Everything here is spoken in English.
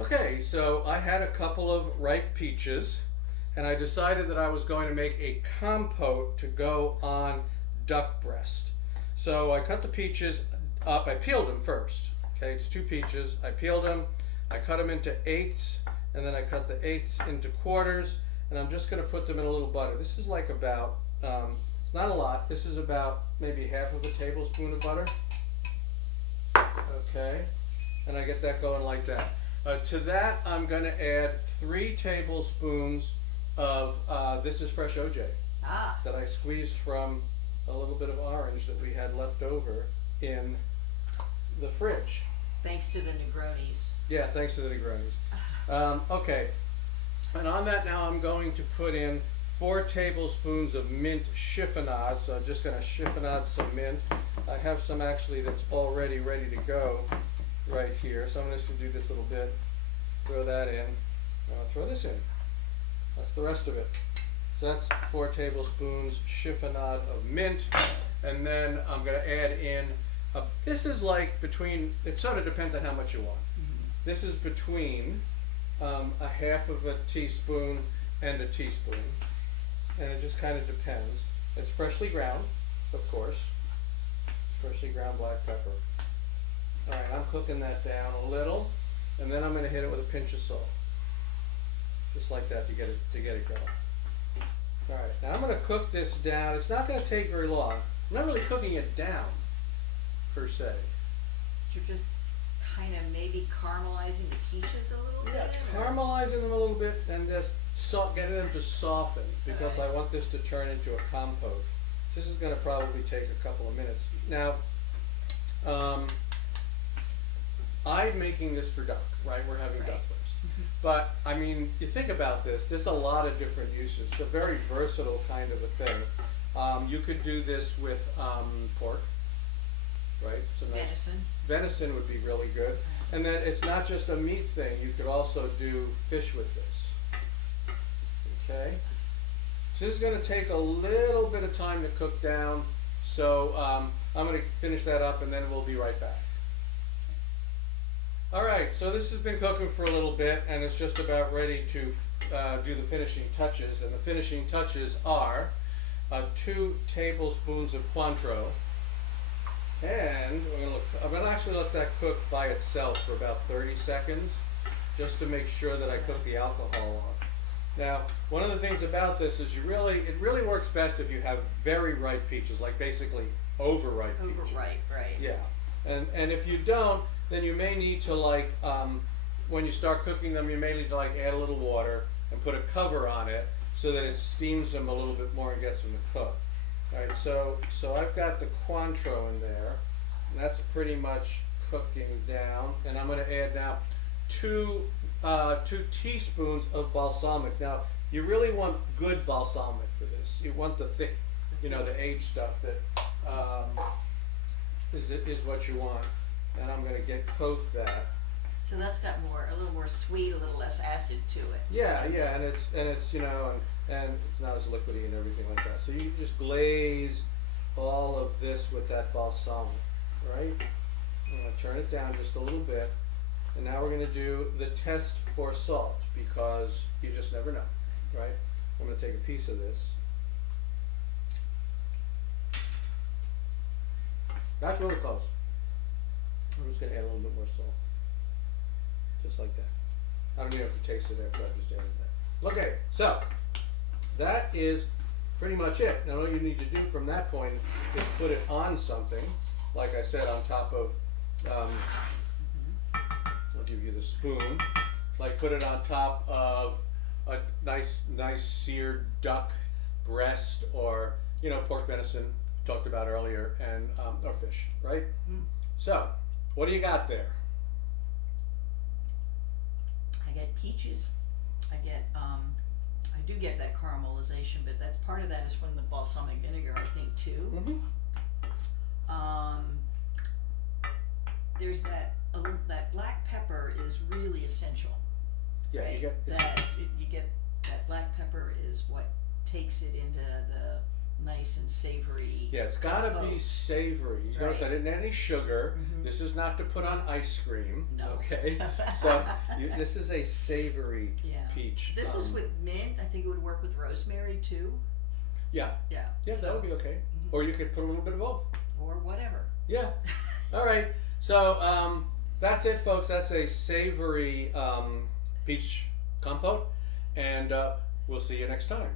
Okay, so I had a couple of ripe peaches, and I decided that I was going to make a compote to go on duck breast. So I cut the peaches up. I peeled them first. Okay, it's two peaches. I peeled them. I cut them into eighths, and then I cut the eighths into quarters, and I'm just going to put them in a little butter. This is like about, it's not a lot. This is about maybe half of a tablespoon of butter. Okay, and I get that going like that. To that, I'm going to add 3 tablespoons of, this is fresh OJ, that I squeezed from a little bit of orange that we had left over in the fridge. Thanks to the Negronis. Yeah, thanks to the Negronis. Okay, and on that now I'm going to put in 4 tablespoons of mint chiffonade. So I'm just going to chiffonade some mint. I have some actually that's already ready to go right here. So I'm just going to do this little bit, throw that in, throw this in. That's the rest of it. So that's 4 tablespoons chiffonade of mint, and then I'm going to add in, this is like between, it sort of depends on how much you want. This is between a half of a teaspoon and a teaspoon, and it just kind of depends. It's freshly ground, of course, freshly ground black pepper. All right, I'm cooking that down a little, and then I'm going to hit it with a pinch of salt, just like that to get it going. All right, now I'm going to cook this down. It's not going to take very long. I'm not really cooking it down, per se. You're just kind of maybe caramelizing the peaches a little bit? Yeah, caramelizing them a little bit and just getting them to soften, because I want this to turn into a compote. This is going to probably take a couple of minutes. Now, I'm making this for duck, right? We're having duck breast. But, I mean, you think about this, there's a lot of different uses. It's a very versatile kind of a thing. You could do this with pork, right? So Venison. Venison would be really good. And then it's not just a meat thing, you could also do fish with this. Okay? So this is going to take a little bit of time to cook down, so I'm going to finish that up and then we'll be right back. Alright, so this has been cooking for a little bit and it's just about ready to do the finishing touches. And the finishing touches are 2 tablespoons of Cointreau. And I'm going to actually let that cook by itself for about 30 seconds, just to make sure that I cook the alcohol off. Now, one of the things about this is it really works best if you have very ripe peaches, like basically overripe peaches. Overripe, right. Yeah, and if you don't, then you may need to when you start cooking them, you may need to add a little water and put a cover on it so that it steams them a little bit more and gets them to cook. All right, so I've got the Cointreau in there, and that's pretty much cooking down. And I'm going to add now 2 teaspoons of balsamic. Now, you really want good balsamic for this. You want the thick, the aged stuff that is what you want. And I'm going to coat that. So that's got a little more sweet, a little less acid to it. Yeah, and it's and it's not as liquidy and everything like that. So you just glaze all of this with that balsamic, right? I'm going to turn it down just a little bit, and now we're going to do the test for salt, because you just never know, right? I'm going to take a piece of this. That's really close. I'm just going to add a little bit more salt. Just like that. I don't even have to taste it after I just added that. Okay, so that is pretty much it. Now all you need to do from that point is put it on something, like I said, on top of, I'll give you the spoon, put it on top of a nice seared duck breast, or pork venison talked about earlier, and or fish, right? So what do you got there? I get peaches. I do get that caramelization, but that's part of that is from the balsamic vinegar, I think, too. There's that black pepper is really essential. Yeah, right? You get that black pepper is what takes it into nice and savory. Yeah, it's gotta be Compote. savory. You notice I Right. didn't add any sugar. Mhm. This is not to put on ice cream. No. Okay, so this is a savory Yeah. peach. This is with mint. I think it would work with rosemary too. Yeah, Yeah. yeah, So, that would be okay. Mhm. Or you could put a little bit of both. or whatever. Yeah. All right. So that's it, folks. That's a savory peach compote, and we'll see you next time.